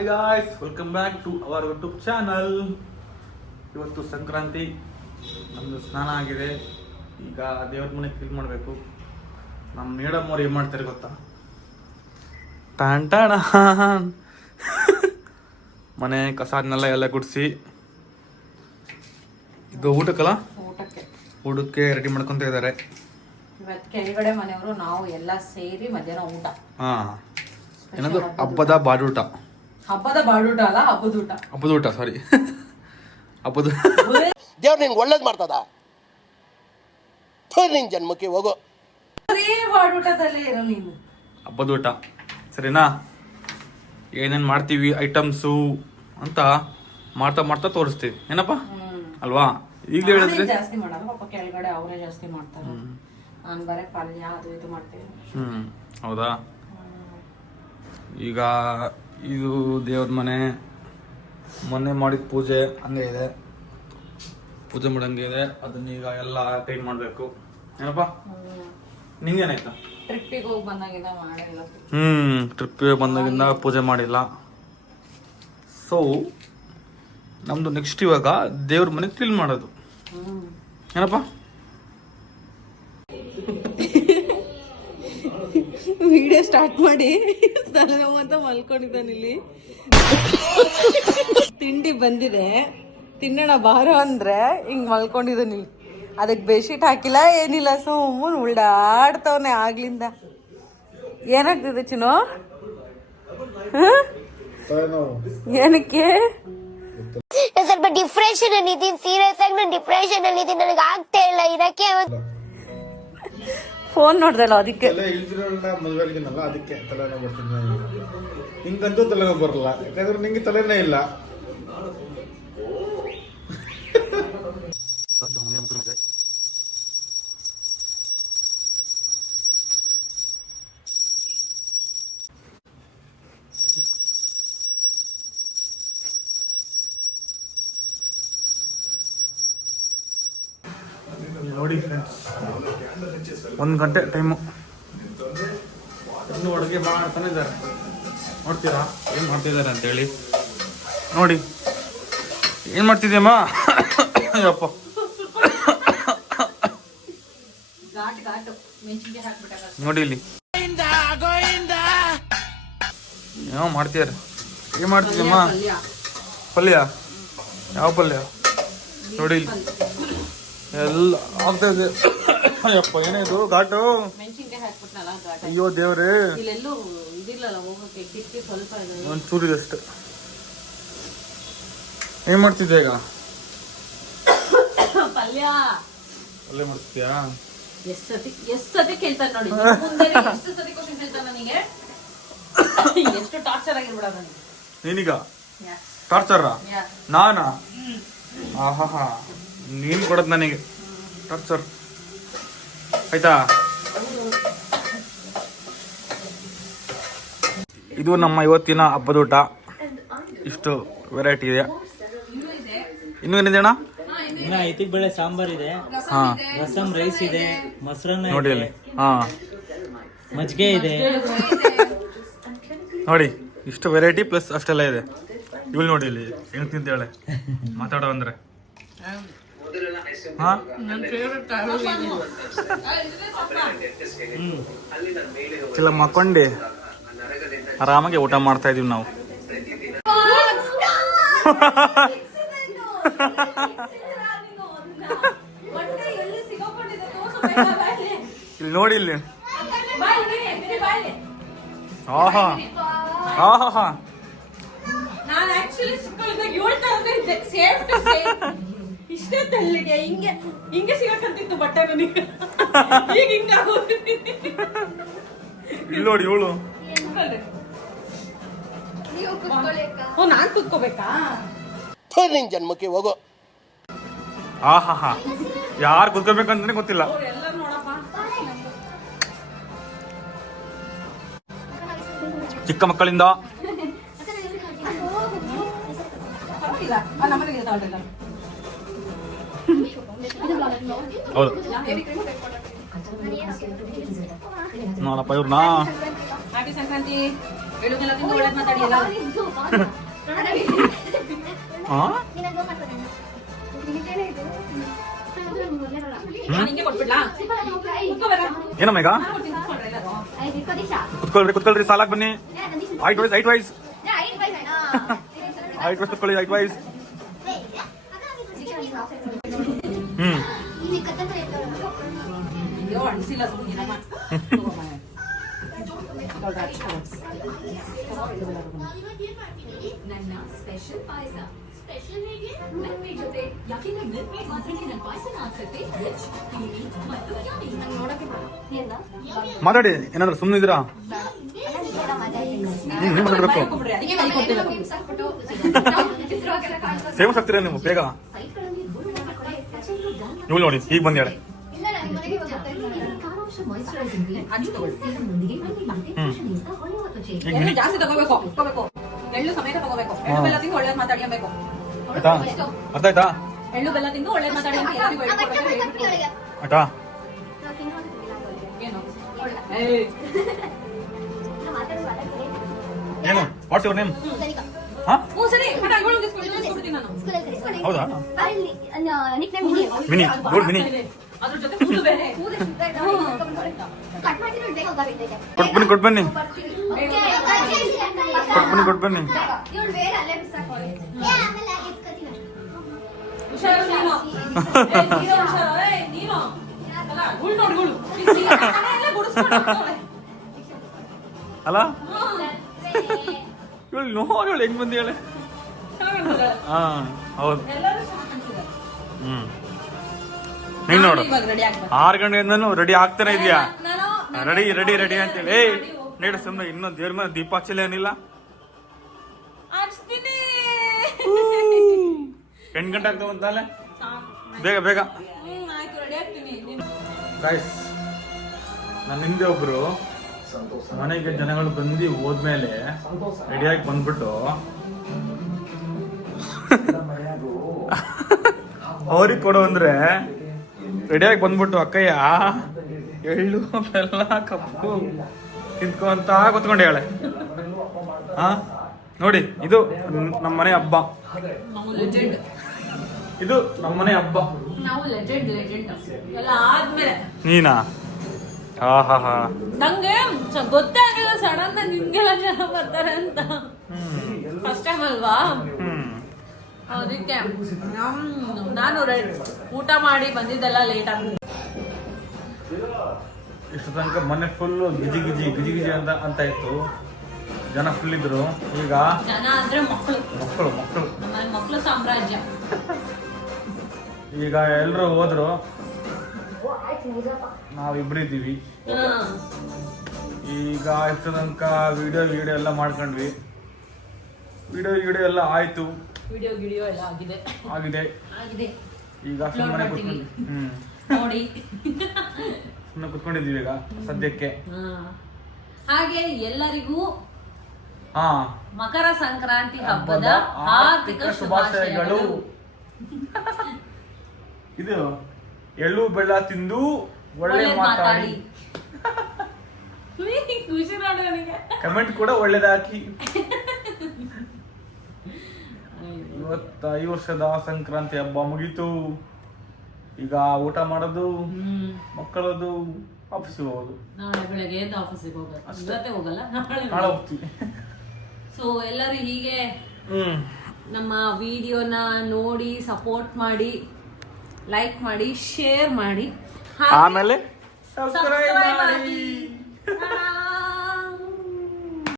Hi guys, welcome back to our YouTube channel. ಇವತ್ತು ಸಂಕ್ರಾಂತಿ, ನಮ್ಮದು ಸ್ನಾನ ಆಗಿದೆ. ಈಗ ದೇವ್ರ ಮನೆ ಕ್ಲೀನ್ ಮಾಡಬೇಕು. ನಮ್ಮ ಮೇಡಮ್ ಅವ್ರು ಏನು ಮಾಡ್ತಾರೆ ಗೊತ್ತಾ? ಟಾಣ ಮನೆ ಕಸಾದ್ನೆಲ್ಲ ಎಲ್ಲ ಗುಡಿಸಿ, ಈಗ ಊಟಕ್ಕಲ್ಲ, ಊಟಕ್ಕೆ ರೆಡಿ ಮಾಡ್ಕೊಂತ ಇದ್ದಾರೆ. ಕೆಳಗಡೆ ಮನೆಯವರು ನಾವು ಎಲ್ಲ ಸೇರಿ ಮಧ್ಯಾಹ್ನ ಊಟ. ಏನದು ಹಬ್ಬದ ಬಾಡೂಟ. ಹಬ್ಬದ ಬಾಡೂಟ ಅಲ್ಲ, ಹಬ್ಬದ ಊಟ. ಹಬ್ಬದ ಊಟ, ಸಾರಿ, ಹಬ್ಬದ. ದೇವ್ರು ನಿಂಗೆ ಒಳ್ಳೇದು ಮಾಡ್ತದ. ನಿನ್ ಜನ್ಮಕ್ಕೆ ಹೋಗೋ. ಬಾಡೂಟದಲ್ಲೇ ಇರೋ ನೀನು. ಹಬ್ಬದ ಊಟ ಸರಿನಾ? ಏನೇನು ಮಾಡ್ತೀವಿ ಐಟಮ್ಸು ಅಂತ ಮಾಡ್ತಾ ಮಾಡ್ತಾ ತೋರಿಸ್ತೀವಿ. ಏನಪ್ಪ ಅಲ್ವಾ? ಈಗಲೇ ಹೇಳಿದ್ರೆ ಜಾಸ್ತಿ ಮಾಡಲ್ಲ ಪಾಪ, ಕೆಳಗಡೆ ಅವರೇ ಜಾಸ್ತಿ ಮಾಡ್ತಾರೆ. ನಾನು ಬರೀ ಪಲ್ಯ ಅದು ಇದು ಮಾಡ್ತೀನಿ. ಹೌದಾ? ಈಗ ಇದು ದೇವ್ರ ಮನೆ, ಮೊನ್ನೆ ಮಾಡಿದ ಪೂಜೆ ಹಂಗೆ ಇದೆ, ಪೂಜೆ ಮಾಡಂಗೆ ಇದೆ. ಅದನ್ನೀಗ ಎಲ್ಲ ಕ್ಲೀನ್ ಮಾಡಬೇಕು. ಏನಪ್ಪ ನಿಂಗೇನಾಯ್ತಾ? ಟ್ರಿಪ್ಪಿಗೆ ಹೋಗಿ ಬಂದಾಗಿಂದ ಮಾಡಿಲ್ಲ. ಟ್ರಿಪ್ಪಿಗೆ ಬಂದಾಗಿಂದ ಪೂಜೆ ಮಾಡಿಲ್ಲ. ಸೊ ನಮ್ದು ನೆಕ್ಸ್ಟ್ ಇವಾಗ ದೇವ್ರ ಮನೆ ಕ್ಲೀನ್ ಮಾಡೋದು. ಏನಪ್ಪ? ವಿಡಿಯೋ ಸ್ಟಾರ್ಟ್ ಮಾಡಿ ತಲೆನೋವು ಅಂತ ಮಲ್ಕೊಂಡಿದ್ದಾನೆ ಇಲ್ಲಿ. ತಿಂಡಿ ಬಂದಿದೆ, ತಿನ್ನೋಣ ಬಾರೋ ಅಂದ್ರೆ ಹಿಂಗ್ ಮಲ್ಕೊಂಡಿದ್ದಾನೆ ಇಲ್ಲಿ. ಅದಕ್ಕೆ ಬೆಡ್ಶೀಟ್ ಹಾಕಿಲ್ಲ ಏನಿಲ್ಲ, ಸುಮ್ಮನೆ ಉಳ್ಳಾಡ್ತವನೆ ಆಗ್ಲಿಂದ. ಏನಾಗ್ತಿದೆ ಚಿನ್ನು? ಏನಕ್ಕೆ? ಸ್ವಲ್ಪ ಡಿಪ್ರೆಷನ್ ಅಲ್ಲಿ ಇದೀನಿ, ಸೀರಿಯಸ್ ಆಗಿ ನಾನು ಡಿಪ್ರೆಷನ್ ಅಲ್ಲಿ ಇದೀನಿ, ನನಗೆ ಆಗ್ತಾ ಇಲ್ಲ ಇರಕ್ಕೆ. ಫೋನ್ ನೋಡ್ದಲ್ಲ ಅದಕ್ಕೆ. ಮದುವೆಗಿನಲ್ಲ, ಅದಕ್ಕೆ ತಲೆನೋ ಬರ್ತೀನಿ. ನಿಂಗಂತೂ ತಲೆನೋ ಬರಲ್ಲ, ಯಾಕಂದ್ರೆ ನಿಂಗೆ ತಲೆನೇ ಇಲ್ಲ. ನೋಡಿ ಫ್ರೆಂಡ್ಸ್, 1 ಗಂಟೆ ಟೈಮು, ಇನ್ನೂ ಅಡುಗೆ ಮಾಡ್ತಾನೆ ಇದ್ದಾರೆ. ನೋಡ್ತೀರಾ ಏನು ಮಾಡ್ತಿದ್ದಾರೆ ಅಂತೇಳಿ? ನೋಡಿ ಏನು ಮಾಡ್ತಿದ್ಯಮ್ಮ? ಅಯ್ಯಪ್ಪ, ನೋಡಿ ಇಲ್ಲಿ ಏನೋ ಮಾಡ್ತಿದ್ದಾರೆ. ಏನು ಮಾಡ್ತಿದ್ಯಮ್ಮ? ಪಲ್ಯ? ಯಾವ ಪಲ್ಯ? ನೋಡಿ ಇಲ್ಲಿ ಎಲ್ಲ ಆಗ್ತಾ ಇದೆ. ಅಯ್ಯಪ್ಪ, ಏನಿದು ಘಾಟು? ಅಯ್ಯೋ ದೇವ್ರೇ, ಒಂಚೂರಿದೆ ಅಷ್ಟೆ. ಏನ್ ಮಾಡ್ತಿದ್ದೆ ಈಗ? ಪಲ್ಯ ಮಾಡ್ತಿದ್ಯಾ? ಎಷ್ಟು ಸತಿ ಕೇಳ್ತಾನೆ ನೋಡಿ. ಎಷ್ಟು ಸತಿ ಕ್ವಶನ್ ಕೇಳ್ತಾನೆ ನನಗೆ. ಎಷ್ಟು ಟಾರ್ಚರ್ ಆಗಿರ್ಬಿಡ ನನಗೆ. ನೀನೀಗ ಟಾರ್ಚರ? ನಾನಾ? ಆಹಾ, ನೀನ್ ಕೊಡೋದು ನನಗೆ ಟಾರ್ಚರ್ ಆಯ್ತಾ? ಇದು ನಮ್ಮ ಇವತ್ತಿನ ಹಬ್ಬದ ಊಟ. ಇಷ್ಟು ವೆರೈಟಿ ಇದೆ. ಇನ್ನೂ ಏನಿದೆ ಅಣ್ಣ? ಇನ್ನ ಐತಿಕ್ ಬೇಳೆ ಸಾಂಬಾರ್ ಇದೆ, ರಸಂ ರೈಸ್ ಇದೆ, ಮೊಸರನ್ನ ನೋಡಿ ಅಲ್ಲಿ. ಹಾ, ಮಜ್ಜಿಗೆ ಇದೆ. ನೋಡಿ ಇಷ್ಟು ವೆರೈಟಿ ಪ್ಲಸ್ ಅಷ್ಟೆಲ್ಲ ಇದೆ. ಇವಳು ನೋಡಿ ಇಲ್ಲಿ ಹೆಂಗ್ ತಿಂತೇಳೆ ಮಾತಾಡೋ ಅಂದ್ರೆ. ಹಾ, ಚಿಲ್ಲ ಮಕ್ಕೊಂಡಿ ಆರಾಮಾಗಿ ಊಟ ಮಾಡ್ತಾ ಇದೀವಿ ನಾವು. ಇಲ್ಲಿ ನೋಡಿ ಇಲ್ಲಿ. ಆಹಾ ಆಹಾ, ನಾನು ಆಕ್ಚುಲಿ ಚಿಕ್ಕವಳಿದ್ದಾಗ 7 ತರದೇ ಇದ್ದೆ, ಸೇಮ್ ಟು ಸೇಮ್. ಇಷ್ಟೇ ತೆಲ್ಲಿಗೆ ಹಿಂಗೆ ಹಿಂಗೆ ಸಿಗಕ್ಕಂತಿತ್ತು ಬಟ್ಟೆ ನನಗೆ. ಈಗ ಹಿಂಗ ಇಲ್ಲಿ ನೋಡಿ ಇವಳು. ನಾನ್ ಕುತ್ಕೋಬೇಕಾ? ನಿನ್ ಜನ್ಮಕ್ಕೆ ಹೋಗೋ. ಆಹಾ, ಯಾರು ಕುತ್ಕೋಬೇಕಂತಾನೆ ಗೊತ್ತಿಲ್ಲ. ಎಲ್ಲ ನೋಡಪ್ಪ. ಚಿಕ್ಕ ಮಕ್ಕಳಿಂದ ಹೌದು ನೋಡಪ್ಪ ಇವ್ರನ್ನ. ಹ್ಯಾಪಿ ಸಂಕ್ರಾಂತಿ. ಎಳ್ಳುಗೆಲ್ಲ ತಿಂದು ಒಳ್ಳೇದ್ ಮಾತಾಡಿ ಎಲ್ಲ. ನಿಂಗೆ ಕೊಟ್ಬಿಡ್ಲಾ? ಏನಮ್ಮ ಈಗ ಕುತ್ಕೊಳ್ರಿ ಸಾಲಾಗ್ ಬನ್ನಿ. ಐಟ್ ವೈಸ್ ಕುತ್ಕೊಳ್ಳಿ ಐಟ್ ವೈಸ್. ಅಯ್ಯೋ ಅಣಿಸಿಲ್ಲ ಸುಮ್ಮನಿರಮ್ಮ. ನನ್ನ ಸ್ಪೆಷಲ್ ಪಾಯಸ ಸ್ಪೆಷಲ್ ಹೇಗೆ ನನ್ನ ಜೊತೆ ಯಾಕೆಂದ್ರೆ ಮಿಲ್ಕ್ ಮೇಡ್ ಮಾತ್ರಕ್ಕೆ ನನ್ನ ಪಾಯಸನ ಆಗ್ತದೆ ರಿಚ್ ಕ್ರೀಮಿ ಮತ್ತು ಯಮ್ಮಿ ನಾನು ನೋಡಕ್ಕೆ ಏನ ಮಾತಾಡಿ. ಏನಾದ್ರು ಸುಮ್ಮನಿದ್ದೀರಾ? ನೀವು ಮಾತಾಡ್ಬೇಕು. ಅದಕ್ಕೆ ಮನೆ ಕೊಡ್ತಿಲ್ಲ. ಫೇಮಸ್ ಆಗ್ತೀರಾ ನೀವು ಬೇಗ. ನೀವು ನೋಡಿ ಈಗ ಬಂದೇಳೆ. ಎಳ್ಳು ಜಾಸ್ತಿ ತಗೋಬೇಕು. ಎಳ್ಳು ಸಮೇತ ತಗೋಬೇಕು. ಎಳ್ಳು ಬೆಲ್ಲ ತಿಂದು ಒಳ್ಳೇದ್ ಮಾತಾಡಿ ಅನ್ಬೇಕು. ಆಯ್ತಾ? ಅರ್ಥ ಆಯ್ತಾ? ಎಳ್ಳು ಬೆಲ್ಲ ತಿಂದು ಒಳ್ಳೇದ್ ಮಾತಾಡಿ ಅಂತ ಎಲ್ಲರಿಗೂ ಹೇಳ್ಕೊಡ್ಬೇಕು. ಆಯ್ತಾ? ಏನು? ಏನು ವಾಟ್ಸ್ ಯುವರ್ ನೇಮ್? ಹಾ ಹ್ಞೂ ಸರಿ ಮತ್ತೆ ಅಗಳು ಇಸ್ಕೊಡ್ತೀನಿ ನಾನು. ಹೌದಾ? Nickname Mini good Mini. ಅದ್ರ ಜೊತೆ ಕೂದಲು ಬೇರೆ. ಕಟ್ ಮಾಡಿದ್ರೆ ಬೇಗ ಹೋಗಬೇಕು. ಕೊಟ್ಟು ಬನ್ನಿ ಕೊಟ್ಟು ಬನ್ನಿ. ಇವಳು ಬೇರೆ ಅಲ್ಲೇ ಬಿಸಾಕಿ. ಆಮೇಲೆ ಎತ್ಕತೀನಿ. ಹುಷಾರು ನೀನು. ಹುಷಾರು ನೀನು. ಅಲ್ಲ ಗುಳು ನೋಡಿ ಗುಳು. ಎಲ್ಲ ಗುಡಿಸ್ಕೊಂಡು ಹೋಗ್ತಾಳೆ. ಅಲ್ಲ ಇವಳು ನೋಡಿ ಹೆಂಗ್ ಬಂದಿ ಹೇಳಿ. ಹಾ ಹೌದು. ನೀನ್ ನೋಡು 6 ಗಂಟೆಯಿಂದನೂ ರೆಡಿ ಆಗ್ತಾನೆ ಇದೆಯಾ? ರೆಡಿ ಅಂತೇಳಿ. ಏಯ್ ನೀಡು ಸುಮ್ಮನೆ ಇನ್ನೂ ದೇವ್ರ ಮೇಲೆ ದೀಪ ಹಚ್ಚಲೇ ಏನಿಲ್ಲ. 8 ಗಂಟೆ ಆಗ್ತಾವ ಅಂತಲ್ಲ. ಬೇಗ ಗೈಸ್, ನನ್ನ ಹಿಂದೆ ಒಬ್ರು ಮನೆಗೆ ಜನಗಳು ಬಂದು ಹೋದ್ಮೇಲೆ ರೆಡಿಯಾಗಿ ಬಂದ್ಬಿಟ್ಟು ಅವ್ರಿಗೆ ಕೊಡು ಅಂದ್ರೆ ರೆಡಿಯಾಗಿ ಬಂದ್ಬಿಟ್ಟು ಅಕ್ಕಯ್ಯ ಎಳ್ಳು ಬೆಲ್ಲ ಕಪ್ಪು ತಿಂತ್ಕೊಂತ ಕೂತ್ಕೊಂಡೆ ಹೇಳೆ. ಹಾ ನೋಡಿ, ಇದು ನಮ್ಮ ಮನೆ ಹಬ್ಬ. ಇದು ನಮ್ಮ ಮನೆ ಹಬ್ಬ. ನಾವು ಲೆಜೆಂಡ್ ಎಲ್ಲ ಆದ್ಮೇಲೆ ನೀನಾ? ಹಾ ಹಾ ಹಾ. ನಂಗೆ ಗೊತ್ತೇ ಆಗಿಲ್ಲ ಸಡನ್ ನಿಮ್ಗೆಲ್ಲ ಜನ ಬರ್ತಾರೆ ಅಂತ. ಫಸ್ಟ್ ಟೈಮ್ ಅಲ್ವಾ, ಅದಕ್ಕೆ ನಾನು ಊಟ ಮಾಡಿ ಬಂದಿದ್ದೆಲ್ಲ ಲೇಟ್ ಆಗಿ. ಇಷ್ಟು ತನಕ ಮನೆ ಫುಲ್ ಗಿಜಿ ಅಂತ ಇತ್ತು. ಜನ ಫುಲ್ ಇದ್ರು. ಈಗ ಜನ ಅಂದ್ರೆ ಮಕ್ಕಳು ಮಕ್ಕಳು ಸಾಮ್ರಾಜ್ಯ. ಈಗ ಎಲ್ರು ಹೋದ್ರು, ನಾವಿಬ್ರಿದ್ದೀವಿ. ಈಗ ಇಷ್ಟು ತನಕ ವಿಡಿಯೋ ಎಲ್ಲ ಮಾಡ್ಕೊಂಡ್ವಿ. ವಿಡಿಯೋ ಎಲ್ಲ ಆಯ್ತು. ವಿಡಿಯೋ ಎಲ್ಲ ಆಗಿದೆ. ಈಗ ಸುಮ್ಮನೆ ನೋಡಿ ಸುಮ್ಮನೆ ಕುತ್ಕೊಂಡಿದ್ದೀವಿ ಈಗ ಸದ್ಯಕ್ಕೆ. ಹಾಗೆ ಎಲ್ಲರಿಗೂ ಹಾ ಮಕರ ಸಂಕ್ರಾಂತಿ ಹಬ್ಬದ ಹಾರ್ದಿಕ ಶುಭಾಶಯಗಳು. ಇದು ಎಳ್ಳು ಬೆಲ್ಲ ತಿಂದು ಒಳ್ಳೆ ಮಾತಾಡಿ. ಖುಷಿ ನೋಡು ನನಗೆ. ಕಮೆಂಟ್ ಕೂಡ ಒಳ್ಳೇದಾಕಿ. ಈ ವರ್ಷದ ಸಂಕ್ರಾಂತಿ ಹಬ್ಬ ಮುಗೀತು. ಈಗ ಊಟ ಮಾಡೋದು, ಮಕ್ಕಳದು, ಆಫೀಸಿಗೆ ಹೋಗೋದು. ನಾಳೆ ಬೆಳಗ್ಗೆ ಎದ್ದು ಆಫೀಸಿಗೆ ಹೋಗೋದು. ಇವತ್ತೇ ಹೋಗಲ್ಲ, ನಾಳೆ ಹೋಗ್ತೀವಿ. ಸೊ ಎಲ್ಲರೂ ಹೀಗೆ ನಮ್ಮ ವಿಡಿಯೋನ ನೋಡಿ ಸಪೋರ್ಟ್ ಮಾಡಿ, ಲೈಕ್ ಮಾಡಿ, ಶೇರ್ ಮಾಡಿ, ಆಮೇಲೆ ಸಬ್ಸ್ಕ್ರೈಬ್